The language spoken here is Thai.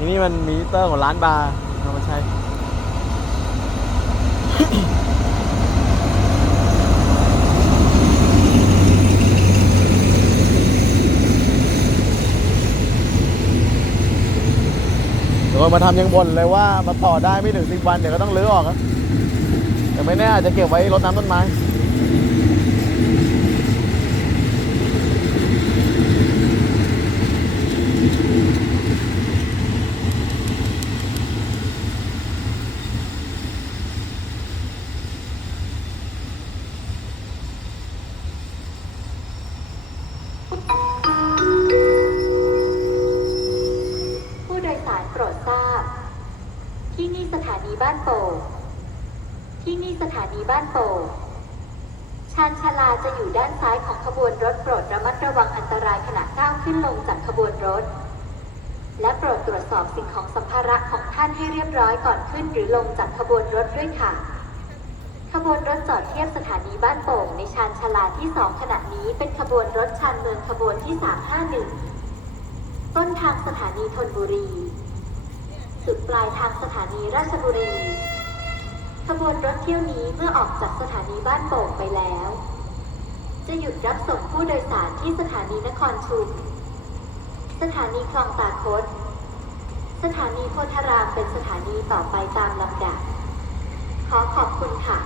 ทีนี่มันมิเตอร์ของร้านบาร์เอามาใช้เดี๋ยวมาทำยังบ่นเลยว่ามาต่อได้ไม่ถึงสิบวัน เดี๋ยวก็ต้องรื้อออกครับแต่ไม่แน่อาจจะเก็บไว้รดน้ำต้นไม้ ที่นี่สถานีบ้านโป่งที่นี่สถานีบ้านโป่งชานชาลาจะอยู่ด้านซ้ายของขบวนรถโปรดระมัดระวังอันตรายขณะก้าวขึ้นลงจากขบวนรถ และโปรดตรวจสอบสิ่งของสัมภาระของท่านให้เรียบร้อยก่อนขึ้นหรือลงจากขบวนรถด้วยค่ะ ขบวนรถจอดเทียบสถานีบ้านโป่งในชานชาลาที่สองขณะนี้เป็นขบวนรถชานเมืองขบวนที่ 351 ต้นทางสถานีธนบุรี สุดปลายทางสถานีราชบุรี ขบวนรถเที่ยวนี้เมื่อออกจากสถานีบ้านโป่งไปแล้ว จะหยุดรับส่งผู้โดยสารที่สถานีนครชุม สถานีคลองตาคด สถานีโพธารามเป็นสถานีต่อไปตามลำดับ ขอขอบคุณค่ะ